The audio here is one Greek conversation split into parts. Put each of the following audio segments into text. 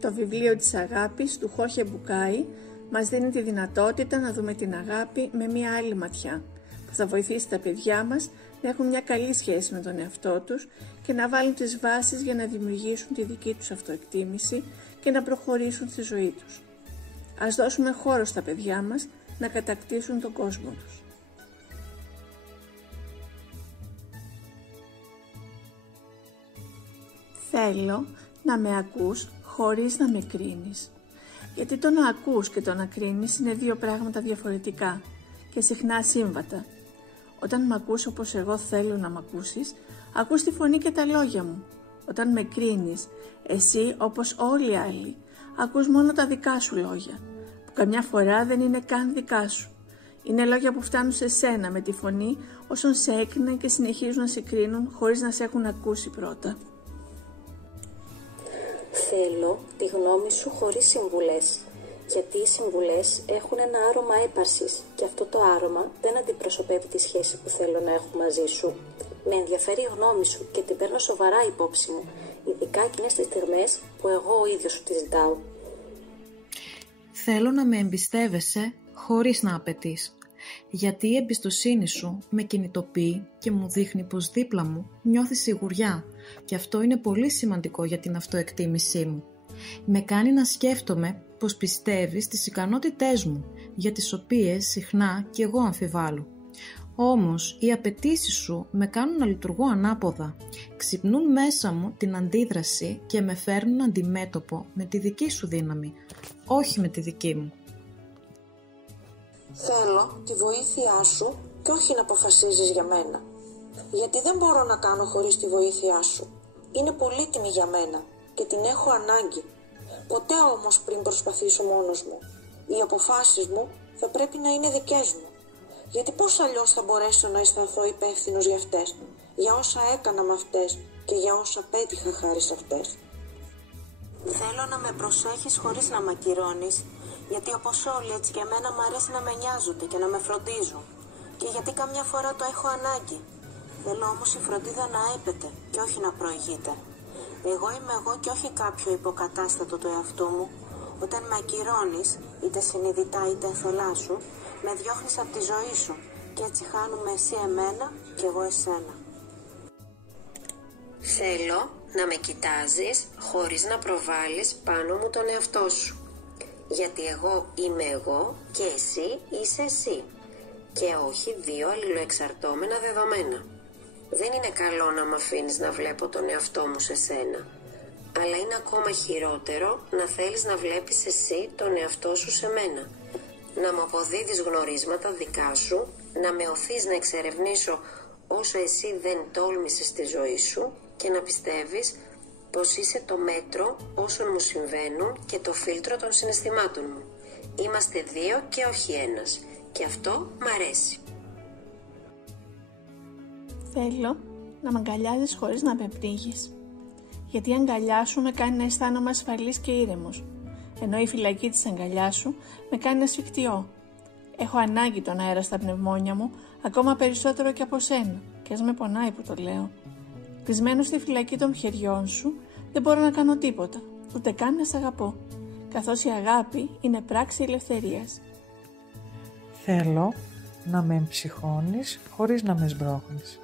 Το βιβλίο της αγάπης του Χόρχε Μπουκάι μας δίνει τη δυνατότητα να δούμε την αγάπη με μια άλλη ματιά, που θα βοηθήσει τα παιδιά μας να έχουν μια καλή σχέση με τον εαυτό τους και να βάλουν τις βάσεις για να δημιουργήσουν τη δική τους αυτοεκτίμηση και να προχωρήσουν στη ζωή τους. Ας δώσουμε χώρο στα παιδιά μας να κατακτήσουν τον κόσμο τους. Θέλω να με ακούς χωρίς να με κρίνεις. Γιατί το να ακούς και το να κρίνεις είναι δύο πράγματα διαφορετικά και συχνά ασύμβατα. Όταν με ακούς όπως εγώ θέλω να με ακούσεις, ακούς τη φωνή και τα λόγια μου. Όταν με κρίνεις, εσύ όπως όλοι οι άλλοι, ακούς μόνο τα δικά σου λόγια, που καμιά φορά δεν είναι καν δικά σου. Είναι λόγια που φτάνουν σε σένα με τη φωνή όσων σε έκριναν και συνεχίζουν να σε κρίνουν χωρίς να σε έχουν ακούσει πρώτα. Θέλω τη γνώμη σου χωρίς συμβουλές, γιατί οι συμβουλές έχουν ένα άρωμα έπαρσης και αυτό το άρωμα δεν αντιπροσωπεύει τη σχέση που θέλω να έχω μαζί σου. Με ενδιαφέρει η γνώμη σου και την παίρνω σοβαρά υπόψη μου, ειδικά εκείνες τις στιγμές που εγώ ο ίδιος σου τη ζητάω. Θέλω να με εμπιστεύεσαι χωρίς να απαιτείς, γιατί η εμπιστοσύνη σου με κινητοποιεί και μου δείχνει πως δίπλα μου νιώθει σιγουριά και αυτό είναι πολύ σημαντικό για την αυτοεκτίμησή μου. Με κάνει να σκέφτομαι πως πιστεύεις στις ικανότητές μου, για τις οποίες συχνά και εγώ αμφιβάλλω. Όμως οι απαιτήσεις σου με κάνουν να λειτουργώ ανάποδα, ξυπνούν μέσα μου την αντίδραση και με φέρνουν αντιμέτωπο με τη δική σου δύναμη, όχι με τη δική μου. Θέλω τη βοήθειά σου και όχι να αποφασίζεις για μένα. Γιατί δεν μπορώ να κάνω χωρίς τη βοήθειά σου. Είναι πολύτιμη για μένα και την έχω ανάγκη. Ποτέ όμως πριν προσπαθήσω μόνος μου. Οι αποφάσεις μου θα πρέπει να είναι δικές μου. Γιατί πώς αλλιώς θα μπορέσω να αισθανθώ υπεύθυνος για αυτές, για όσα έκανα με αυτές και για όσα πέτυχα χάρη σε αυτές. Θέλω να με προσέχεις χωρίς να με ακυρώνεις, γιατί όπως όλοι έτσι και εμένα μου αρέσει να με νοιάζονται και να με φροντίζουν. Και γιατί καμιά φορά το έχω ανάγκη. Θέλω όμως η φροντίδα να έπεται και όχι να προηγείται. Εγώ είμαι εγώ και όχι κάποιο υποκατάστατο του εαυτού μου. Όταν με ακυρώνεις, είτε συνειδητά είτε εθελά σου, με διώχνεις από τη ζωή σου και έτσι χάνουμε εσύ εμένα και εγώ εσένα. Θέλω να με κοιτάζεις χωρίς να προβάλλεις πάνω μου τον εαυτό σου. Γιατί εγώ είμαι εγώ και εσύ είσαι εσύ. Και όχι δύο αλληλοεξαρτώμενα δεδομένα. Δεν είναι καλό να μ' αφήνεις να βλέπω τον εαυτό μου σε σένα. Αλλά είναι ακόμα χειρότερο να θέλεις να βλέπεις εσύ τον εαυτό σου σε μένα. Να μου αποδίδεις γνωρίσματα δικά σου, να με οθείς να εξερευνήσω όσο εσύ δεν τόλμησες στη ζωή σου και να πιστεύεις πως είσαι το μέτρο όσων μου συμβαίνουν και το φίλτρο των συναισθημάτων μου. Είμαστε δύο και όχι ένας και αυτό μ' αρέσει. Θέλω να με αγκαλιάζεις χωρίς να με πνίγεις. Γιατί η αγκαλιά σου με κάνει να αισθάνομαι ασφαλής και ήρεμος, ενώ η φυλακή της αγκαλιάς σου με κάνει να σφιχτιώ. Έχω ανάγκη τον αέρα στα πνευμόνια μου, ακόμα περισσότερο και από σένα, και ας με πονάει που το λέω. Κλεισμένος στη φυλακή των χεριών σου, δεν μπορώ να κάνω τίποτα, ούτε καν να σ' αγαπώ, καθώς η αγάπη είναι πράξη ελευθερίας. Θέλω να με εμψυχώνεις χωρίς να με σμπρώχνεις.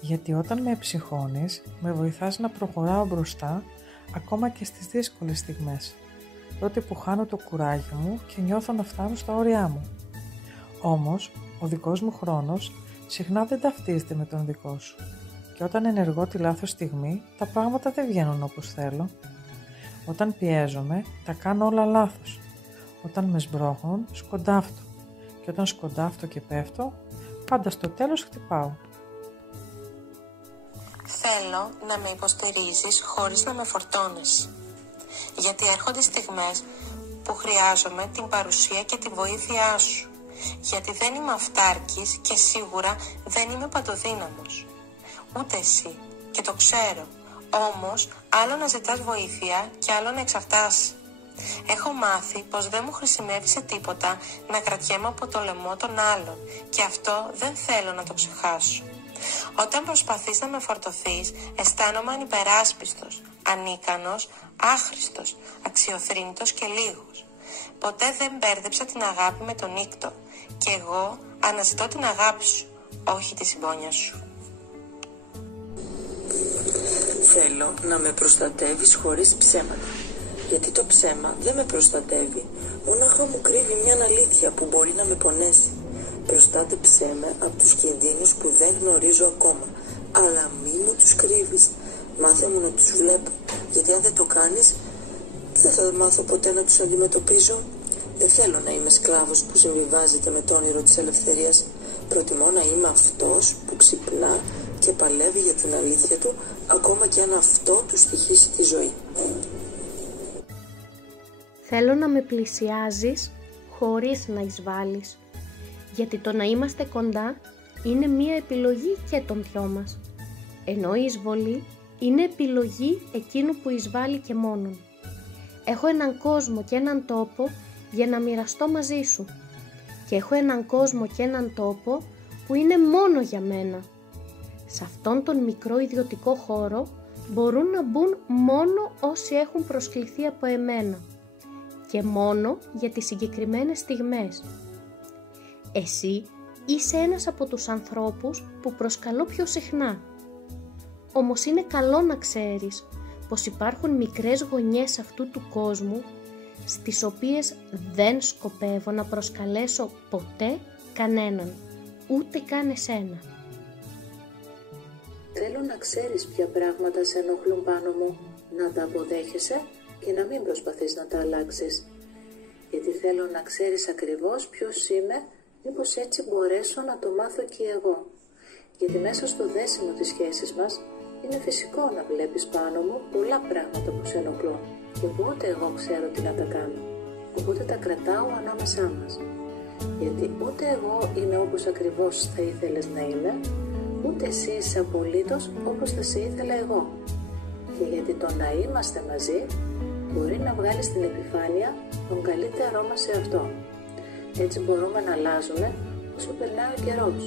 Γιατί όταν με εμψυχώνεις, με βοηθάς να προχωράω μπροστά, ακόμα και στις δύσκολες στιγμές. Τότε που χάνω το κουράγιο μου και νιώθω να φτάνω στα όρια μου. Όμως, ο δικός μου χρόνος συχνά δεν ταυτίζεται με τον δικό σου. Και όταν ενεργώ τη λάθος στιγμή, τα πράγματα δεν βγαίνουν όπως θέλω. Όταν πιέζομαι, τα κάνω όλα λάθος. Όταν με σμπρώχνουν, σκοντάφτω. Και όταν σκοντάφτω και πέφτω, πάντα στο τέλος χτυπάω. Θέλω να με υποστηρίζεις χωρίς να με φορτώνεις. Γιατί έρχονται στιγμές που χρειάζομαι την παρουσία και τη βοήθειά σου. Γιατί δεν είμαι αυτάρκης και σίγουρα δεν είμαι παντοδύναμος. Ούτε εσύ. Και το ξέρω. Όμως, άλλο να ζητάς βοήθεια και άλλο να εξαρτάσαι. Έχω μάθει πως δεν μου χρησιμεύει σε τίποτα να κρατιέμαι από το λαιμό των άλλων και αυτό δεν θέλω να το ξεχάσω. Όταν προσπαθείς να με φορτωθείς, αισθάνομαι ανυπεράσπιστος, ανίκανος, άχρηστος, αξιοθρήνητος και λίγος. Ποτέ δεν μπέρδεψα την αγάπη με τον νύκτο και εγώ αναζητώ την αγάπη σου, όχι τη συμπόνια σου. Θέλω να με προστατεύεις χωρίς ψέματα, γιατί το ψέμα δεν με προστατεύει, μόναχα μου κρύβει μια αλήθεια που μπορεί να με πονέσει. Προστάτεψέ με από τους κινδύνους που δεν γνωρίζω ακόμα, αλλά μη μου τους κρύβεις. Μάθε μου να τους βλέπω, γιατί αν δεν το κάνεις, δεν θα μάθω ποτέ να τους αντιμετωπίζω. Δεν θέλω να είμαι σκλάβος που συμβιβάζεται με το όνειρο της ελευθερίας. Προτιμώ να είμαι αυτός που ξυπνά και παλεύει για την αλήθεια του, ακόμα και αν αυτό του στοιχήσει τη ζωή. Θέλω να με πλησιάζεις χωρίς να εισβάλλεις, γιατί το να είμαστε κοντά είναι μία επιλογή και των δυο μας, ενώ η εισβολή είναι επιλογή εκείνου που εισβάλλει και μόνον. Έχω έναν κόσμο και έναν τόπο για να μοιραστώ μαζί σου και έχω έναν κόσμο και έναν τόπο που είναι μόνο για μένα. Σε αυτόν τον μικρό ιδιωτικό χώρο μπορούν να μπουν μόνο όσοι έχουν προσκληθεί από εμένα και μόνο για τις συγκεκριμένες στιγμές. Εσύ είσαι ένας από τους ανθρώπους που προσκαλώ πιο συχνά. Όμως είναι καλό να ξέρεις πως υπάρχουν μικρές γωνιές αυτού του κόσμου στις οποίες δεν σκοπεύω να προσκαλέσω ποτέ κανέναν, ούτε καν εσένα. Θέλω να ξέρεις ποια πράγματα σε ενοχλούν πάνω μου, να τα αποδέχεσαι και να μην προσπαθείς να τα αλλάξεις. Γιατί θέλω να ξέρεις ακριβώς ποιος είμαι, μήπως έτσι μπορέσω να το μάθω και εγώ. Γιατί μέσα στο δέσιμο της σχέσης μας είναι φυσικό να βλέπεις πάνω μου πολλά πράγματα που σε ενοχλούν και που ούτε εγώ ξέρω τι να τα κάνω. Οπότε τα κρατάω ανάμεσά μας. Γιατί ούτε εγώ είμαι όπως ακριβώς θα ήθελες να είμαι, ούτε εσύ είσαι απολύτως όπως θα σε ήθελα εγώ. Και γιατί το να είμαστε μαζί μπορεί να βγάλει στην επιφάνεια τον καλύτερό μας σε αυτό. Έτσι μπορούμε να αλλάζουμε όσο περνάει ο καιρός.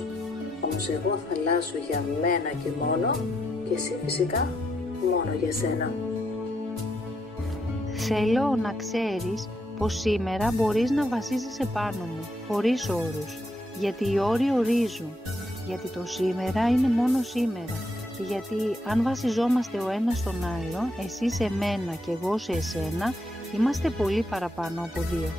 Όμως εγώ θα αλλάζω για μένα και μόνο και εσύ φυσικά μόνο για σένα. Θέλω να ξέρεις πως σήμερα μπορείς να βασίζεσαι πάνω μου, χωρίς όρους, γιατί οι όροι ορίζουν, γιατί το σήμερα είναι μόνο σήμερα και γιατί αν βασιζόμαστε ο ένας στον άλλο, εσύ σε μένα και εγώ σε εσένα, είμαστε πολύ παραπάνω από δύο.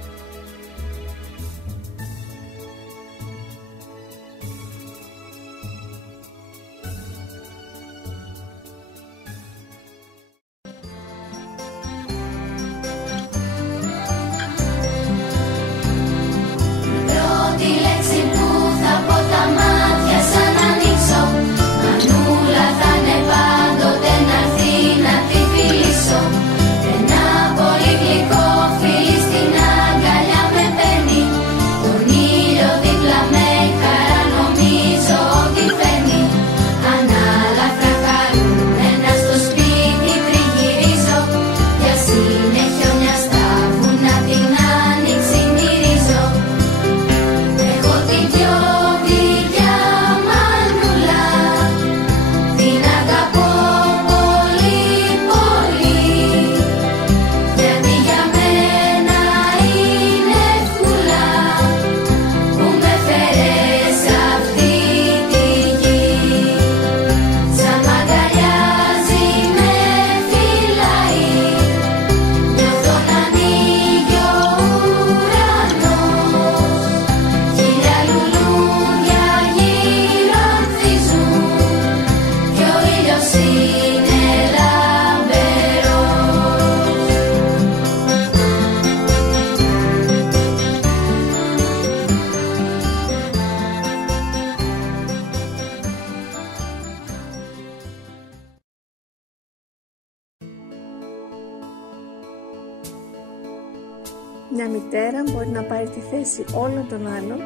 Μια μητέρα μπορεί να πάρει τη θέση όλων των άλλων,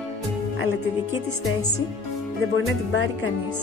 αλλά τη δική της θέση δεν μπορεί να την πάρει κανείς.